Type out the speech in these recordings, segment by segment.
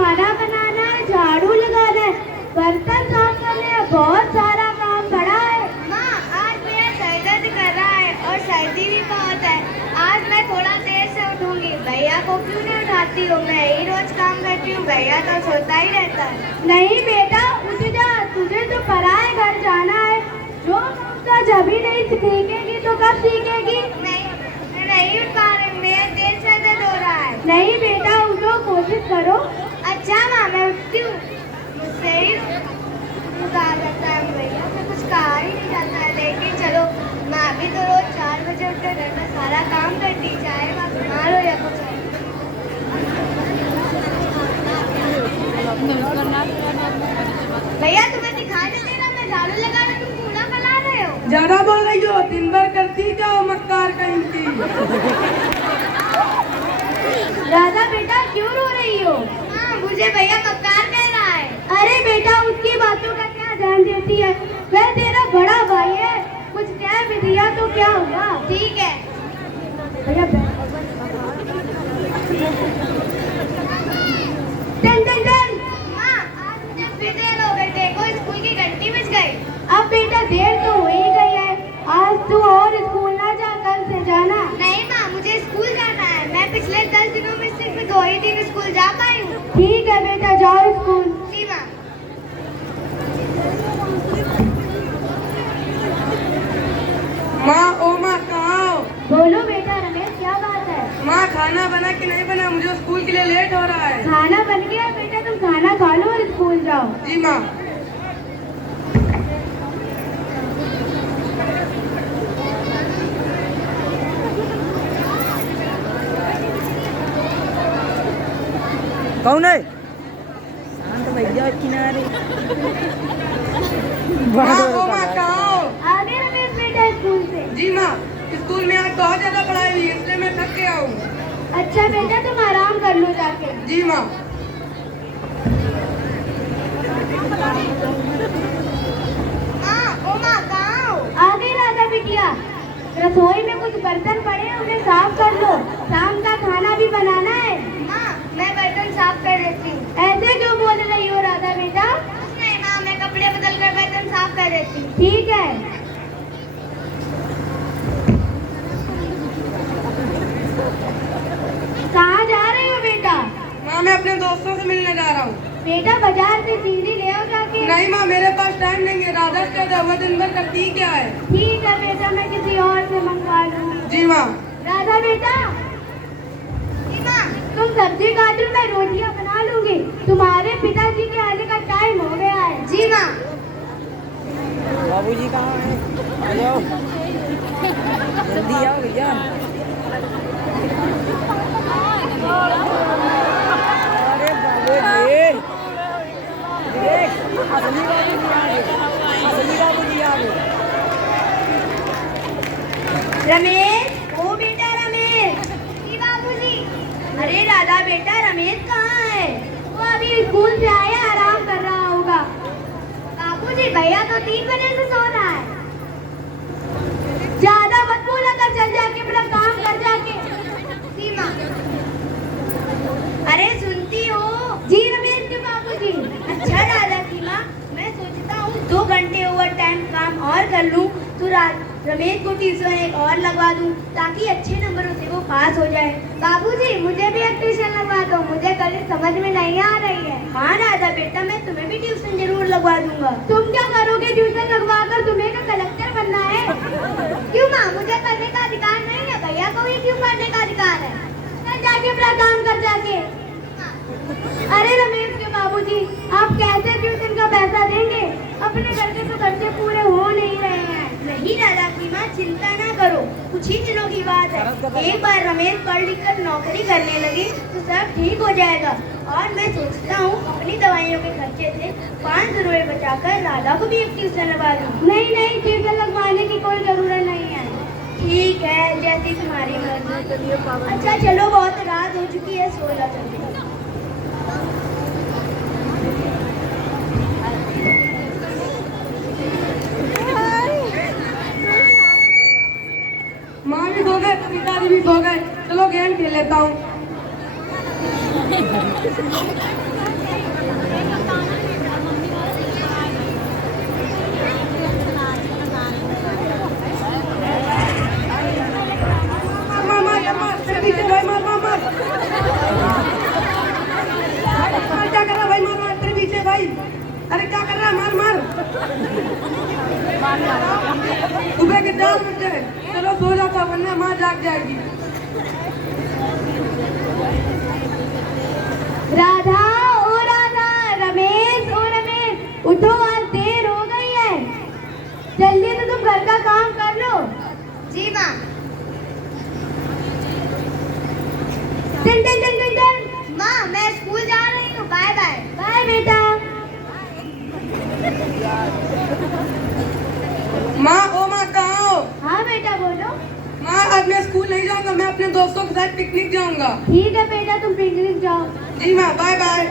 खाना बनाना है, झाड़ू लगाना है, बर्तन साफ करने हैं, बहुत सारा काम पड़ा है। माँ, आज मेरा सर दर्द कर रहा है और सर्दी भी बहुत है। आज मैं थोड़ा देर से उठूंगी। भैया को क्यों नहीं उठाती हूँ? मैं ही रोज काम करती हूँ, भैया तो सोता ही रहता है। नहीं बेटा, उठ जा, तुझे तो पराए घर जाना है। जो का जब ही नहीं सीखेगी तो कब सीखेगी? नहीं उठ पा रही, मेरा देर से दर्द हो रहा है। नहीं बेटा, उठो, कोशिश करो। अच्छा माँ, मैं उठती हूँ। मुझसे ही उठा जाता है भैया, से कुछ कहा ही नहीं जाता है। लेकिन चलो, माँ भी तो रोज 4 बजे उठकर घर का सारा काम करती, चाहे माँ बीमार हो या कुछ हो। भैया तुम्हें दिखाई नहीं दे रहा मैं झाड़ू लगा रही हूँ, कूड़ा फैला रहे हो? ज्यादा बोल रही हो, दिन भर करती क्या हो मक्कार कहीं की। राधा बेटा क्यों रो रही हो? हाँ, मुझे भैया मक्कार कह रहा है। अरे बेटा, उसकी बातों का क्या ध्यान देती है? वह तेरा बड़ा भाई है, कुछ कह भी दिया तो क्या हुआ? ठीक है। भैया टन टन टन। माँ, आज मुझे फिर देर हो गई, देखो स्कूल की घंटी बज गई। अब बेटा देर तो हो ही गई है, आज तू और स्कूल ना जा, कल से जाना। नहीं माँ, मुझे स्कूल जाना है। मैं पिछले 10 दिनों में सिर्फ 2 ही दिन स्कूल जा पाई हूँ। ठीक है बेटा, जाओ स्कूल। जी माँ। माँ, ओ माँ, कहाँ हो? बोलो बेटा रमेश, क्या बात है? माँ, खाना बना कि नहीं बना? मुझे स्कूल के लिए लेट हो रहा है। खाना बन गया बेटा, तुम खाना खा लो और स्कूल जाओ। जी माँ। कौन है? शांत भैया किनारे। माँ, ओ माँ, कहाँ हो? आ गए रमेश बेटा स्कूल से? जी माँ, स्कूल में आज बहुत ज्यादा पढ़ाई हुई है, इसलिए मैं थक गया हूँ। अच्छा बेटा, तुम आराम कर लो जाके। जी माँ। माँ, ओ माँ, कहाँ हो? आ गई राधा बिटिया। रसोई में कुछ बर्तन पड़े हैं, उन्हें साफ कर लो, शाम का खाना भी बनाना है। माँ, मैं बर्तन साफ कर देती हूँ। ऐसे क्यों बोल रही हो राधा बेटा? कुछ नहीं माँ, मैं कपड़े बदल कर बर्तन साफ कर देती हूँ। ठीक है। कहाँ जा रही हो बेटा? माँ, मैं अपने दोस्तों से मिलने जा रहा हूँ। बेटा बाजार से चीनी ले आओ जाके। नहीं माँ, मेरे पास टाइम नहीं है। राधा से ज्यादा हुआ दिन भर करती ही क्या है। ठीक है बेटा, मैं किसी और से मंगवा लूंगी। जी माँ। राधा बेटा, जी माँ। तुम सब्जी काटो, मैं रोटियां बना लूंगी। तुम्हारे पिताजी के आने का टाइम हो गया है। जी माँ। बाबूजी कहाँ है? आ जाओ, जल्दी आओ भैया। अरे बाबूजी, देख, असली बाबूजी आ गए, असली बाबूजी आ गए। रमेश, ओ बेटा रमेश। जी बाबूजी। अरे राधा बेटा, रमेश कहाँ है? वो अभी स्कूल से आया, आराम कर रहा होगा। बाबूजी, भैया तो 3 बजे से सो रहा है। ज्यादा मत बोला कर, चल जाके अपना काम कर जाके। जी माँ। अरे सुनती हो? जी रमेश के बाबूजी। अच्छा राधा की माँ, मैं सोचता हूँ 2 घंटे ओवर टाइम काम और कर लूँ तो रमेश को ट्यूशन एक और लगवा दूँ, ताकि अच्छे नंबरों से वो पास हो जाए। बाबूजी, मुझे भी एक ट्यूशन लगवा दो, मुझे गणित समझ में नहीं आ रही है। हाँ राधा बेटा, मैं तुम्हें भी ट्यूशन जरूर लगवा दूंगा। तुम क्या करोगे ट्यूशन लगवा कर? तुम्हें क्या कलेक्टर बनना है? क्यों माँ, मुझे करने का अधिकार नहीं है? भैया को ही क्यों करने का अधिकार है? चल जाके अपना काम कर जाके। अरे रमेश के बाबूजी, आप कैसे ट्यूशन का पैसा देंगे? अपने घर के तो खर्चे पूरे हो नहीं रहे हैं। नहीं राधा की माँ, चिंता ना करो, कुछ ही दिनों की बात है। एक बार रमेश पढ़ लिख कर नौकरी करने लगे तो सब ठीक हो जाएगा। और मैं सोचता हूँ अपनी दवाइयों के खर्चे से 500 रुपये बचाकर राधा को भी एक ट्यूशन लगवा दूँ। नहीं नहीं, ट्यूशन लगवाने की कोई जरूरत नहीं है। ठीक है, जैसी तुम्हारी मर्जी। अच्छा चलो, बहुत रात हो चुकी है, सो जा जल्दी। माँ भी सो गए, पिताजी भी सो गए। चलो गेम खेल लेता हूँ। भाई, अरे क्या कर रहा है? मार मार। सुबह के 4 बज गए, चलो सो जाता वरना माँ जाग जाएगी। राधा, रमेश, उठो, आज देर हो गई है। जल्दी से तुम घर का काम कर लो। जी माँ। चल चल चल चल चल। माँ मैं स्कूल जा रही हूँ, बाय बाय। बाय बेटा। माँ, ओ माँ कहाँ हो? हाँ बेटा बोलो। माँ आज मैं स्कूल नहीं जाऊंगा, मैं अपने दोस्तों के साथ पिकनिक जाऊंगा। ठीक है बेटा, तुम पिकनिक जाओ। जी माँ, bye bye.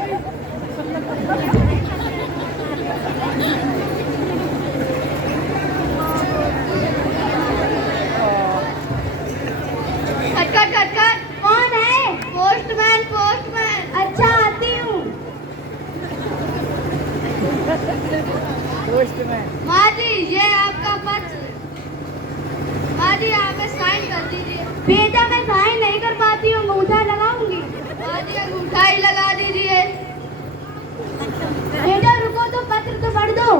Cut cut cut cut. कौन है? Postman postman. अच्छा आती हूँ। माँ जी ये आपका पत्र। माँ जी यहाँ पे साइन कर दीजिए। बेटा मैं साइन नहीं कर पाती हूँ, अंगूठा लगाऊंगी। माँ जी अंगूठा ही लगा दीजिए। बेटा रुको तो पत्र तो पढ़ दो।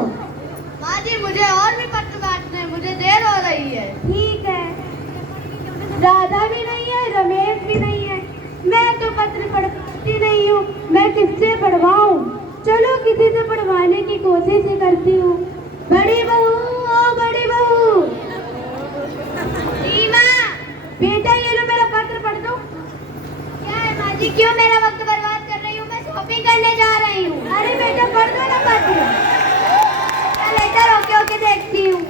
माँ जी मुझे और भी पत्र बांटने हैं, मुझे देर हो रही है। ठीक है। राधा भी नहीं है, रमेश भी नहीं है, मैं तो पत्र पढ़ती नहीं हूँ, मैं किससे पढ़वाऊँ? चलो किसी से पढ़वाने की कोशिश ही करती हूँ। बड़ी बहू, ओ बड़ी बहू। जी माँ। बेटा ये लो मेरा पत्र पढ़ दो। क्या है माँ जी, क्यों मेरा वक्त बर्बाद कर रही हूँ? मैं शॉपिंग करने जा रही हूँ। अरे बेटा पढ़ दो ना पत्र। मैं लेटर होके देखती हूँ।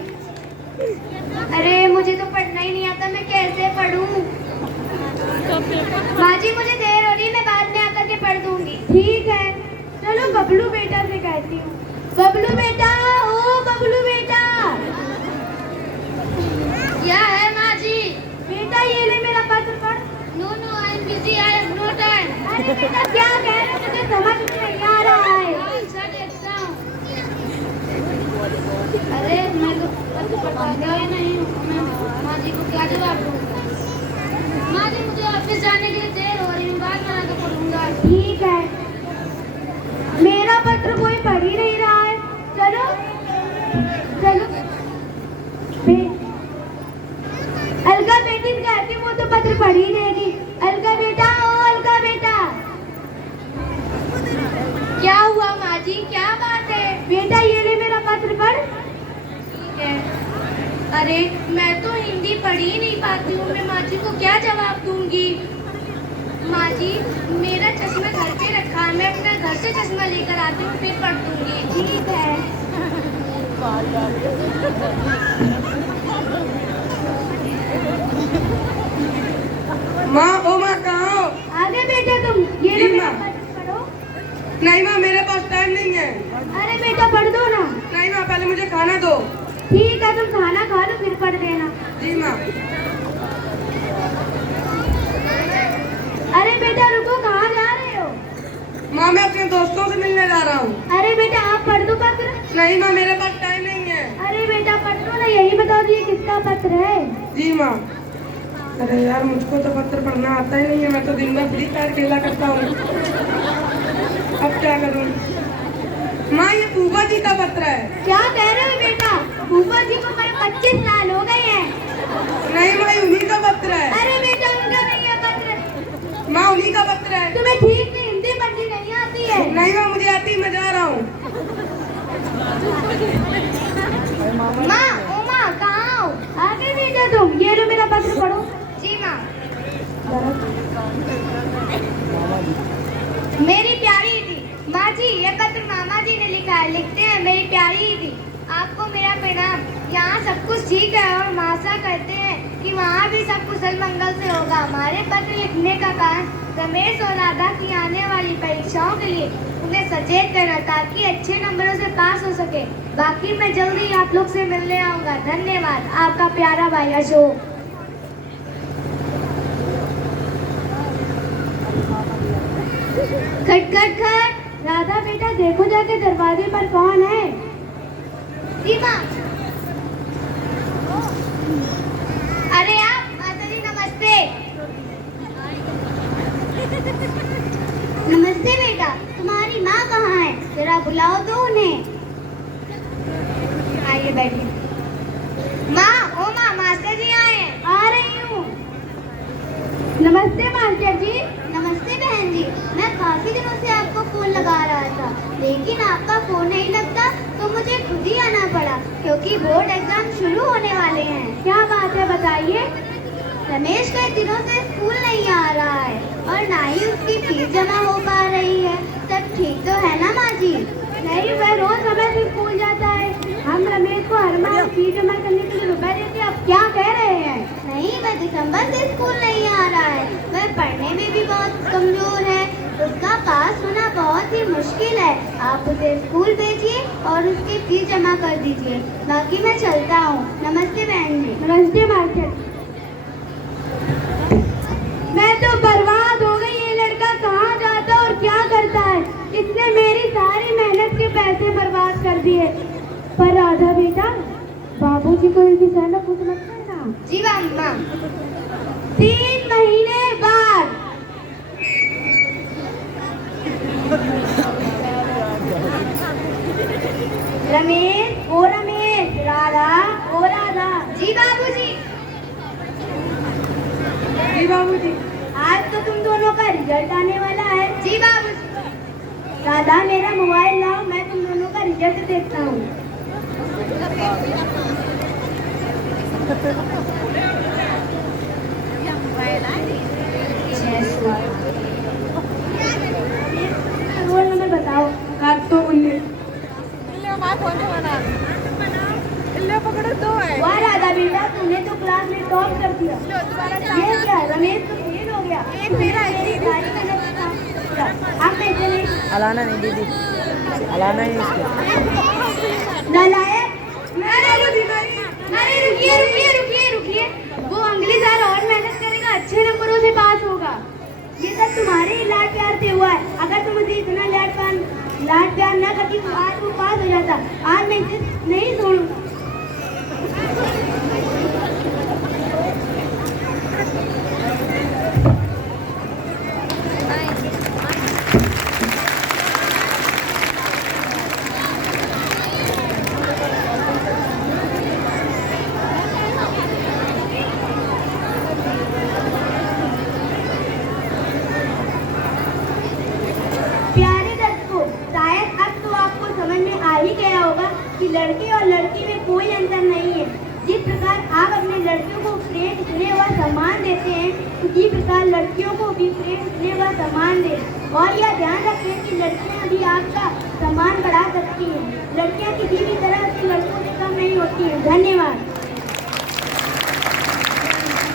अरे मुझे तो पढ़ना ही नहीं आता, मैं कैसे पढ़ूं? माँ जी मुझे देर हो रही है, मैं बाद में आकर के पढ़ दूंगी। ठीक है, चलो बबलू बेटा से कहती हूँ। बबलू बेटा, ओ बबलू बेटा। क्या है माँ जी? बेटा ये ले मेरा पत्र पढ़। No no I am busy, I have no time. अरे बेटा क्या कह रहे हो, मुझे समझ में नहीं आ रहा है। अरे मैं तो पत्र पढ़ता ही नहीं हूँ, मैं माँ जी को क्या जवाब दूंगा? माँ जी मुझे ऑफिस जाने के लिए देर हो रही है, बाद में आकर पढ़ूंगा। ठीक है, मेरा पत्र कोई पढ़ ही नहीं रहा है। चलो चलो अलका बेटी से कहती हूँ, वो तो पत्र पढ़ ही लेगी। अलका बेटा, ओ अलका बेटा। क्या हुआ माँ जी, क्या बात है? बेटा ये ले मेरा पत्र पढ़। ठीक है। अरे मैं तो हिंदी पढ़ ही नहीं पाती हूँ, मैं माँ जी को क्या जवाब दूंगी? माँ जी मेरा चश्मा घर पे रखा है, मैं अपने घर से चश्मा लेकर आती हूँ, फिर पढ़ दूंगी। ठीक है। माँ, ओ माँ कहाँ हो? आगे बेटा तुम ये ले जी, मेरा माँ। पत्र पढ़ो। नहीं माँ, मेरे पास टाइम नहीं है। अरे बेटा पढ़ दो ना। नहीं माँ, पहले मुझे खाना दो। ठीक है, तुम खाना खा लो फिर पढ़ देना। जी माँ। अरे बेटा रुको, कहाँ जा रहे हो? माँ मैं अपने दोस्तों से मिलने जा रहा हूँ। अरे बेटा आप पढ़ दो पत्र। नहीं माँ, मेरे पास टाइम नहीं है। अरे बेटा पढ़ दो ना, यही बता दो ये किसका पत्र है। जी माँ। अरे यार मुझको तो पत्र पढ़ना आता ही नहीं है, मैं तो दिन भर फ्री फायर खेला करता हूँ। अब क्या करूँ? माँ ये फूफा जी का पत्र है। क्या कह रहे हो बेटा? फूफा जी को मेरे 25 साल हो गए हैं। नहीं माँ, ये उन्हीं का पत्र है। अरे बेटा उनका नहीं है पत्र। माँ उन्हीं का पत्र है। तुम्हें ठीक से हिंदी पढ़नी नहीं आती है। नहीं माँ मुझे आती, मैं जा रहा हूँ। माँ ओ माँ कहाँ हो? आगे बेटा तुम ये लो मेरा पत्र पढ़ो। जी माँ। मेरी प्यारी थी माँ जी, ये पत्र मामा जी ने लिखा है। लिखते हैं मेरी प्यारी थी, आपको मेरा प्रणाम। यहाँ सब कुछ ठीक है और मासा कहते हैं कि वहाँ भी सब कुशल मंगल से होगा। हमारे पत्र लिखने का कारण रमेश और राधा की आने वाली परीक्षाओं के लिए उन्हें सचेत करना, ताकि अच्छे नंबरों से पास हो सके। बाकी मैं जल्दी आप लोग से मिलने आऊँगा। धन्यवाद, आपका प्यारा भाई अशोक। खट खट खट। राधा बेटा देखो जाके दरवाजे पर कौन है। जी माँ। अरे आप माता जी नमस्ते। नमस्ते बेटा, तुम्हारी माँ कहाँ है? जरा बुलाओ तो उन्हें। आइए बैठिए। माँ, ओ माँ, मास्टर जी आए हैं। आ रही हूँ। नमस्ते मास्टर जी। नमस्ते बहन जी। मैं काफी दिनों से आपको फोन लगा रहा था, लेकिन आपका फोन नहीं लगता तो मुझे खुद ही आना पड़ा, क्योंकि बोर्ड एग्जाम शुरू होने वाले हैं। क्या बात है, बताइए। रमेश कई दिनों से स्कूल नहीं आ रहा है और ना ही उसकी फीस जमा हो पा रही है। सब ठीक तो है ना माँ जी? नहीं, वह रोज समय से स्कूल जाता है। हम रमेश को हर माह फीस जमा करने के लिए रुपए देते हैं। अब क्या कह रहे हैं? नहीं, वह दिसंबर से स्कूल नहीं आ रहा है। वह पढ़ने में भी बहुत कमजोर है। उसका पास होना बहुत ही मुश्किल है। आप उसे स्कूल भेजिए और उसकी फीस जमा कर दीजिए। बाकी मैं चलता हूँ। नमस्ते बहन जी। नमस्ते मास्टर। मैं तो बर्बाद हो गई। ये लड़का कहाँ जाता और क्या करता है? इसने मेरी सारी मेहनत के पैसे बर्बाद कर दिए। पर राधा बेटा, बाबूजी को इनकी सैंडल कुछ मत करना। जी माँ। 3 महीने बाद। रमेश, ओ रमेश, राधा, ओ राधा। जी बाबूजी। जी बाबूजी। आज तो तुम दोनों का रिजल्ट आने वाला है। जी बाबूजी। राधा, मेरा मोबाइल लाओ, मैं तुम दोनों का रिजल्ट देखता हूँ। रोल नंबर बताओ। 719। वाह राधा बेटा, तूने तो क्लास में टॉप कर दिया। ये क्या, रमेश तो फेल हो गया। मेरी सारी मेहनत का काम। अब मैं चले। अलाना नहीं दीदी, अलाना ही इसको। नालायक। अरे रुकिए रुकिए रुकिए रुकिए। वो अगली साल और मेहनत करेगा, अच्छे नंबरों से पास होगा। ये सब तुम्हारे ही लाड प्यार से हुआ है। अगर तुम मुझे इतना लाड प्यार न करती तो आज वो पास हो जाता। आज मैं इसे नहीं छोड़ू। प्यारे दर्शकों, शायद अब तो आपको समझ में आ ही गया होगा कि लड़के और लड़की में कोई अंतर नहीं है। जिस प्रकार आप अपने लड़कियों को प्रेम, स्नेह व सम्मान देते हैं, उसी प्रकार लड़कियों को भी प्रेम, स्नेह व सम्मान दें। और यह ध्यान रखें कि लड़कियां भी आपका सम्मान बढ़ा सकती हैं। लड़कियां किसी भी तरह से लड़कों से कम नहीं होती हैं। धन्यवाद।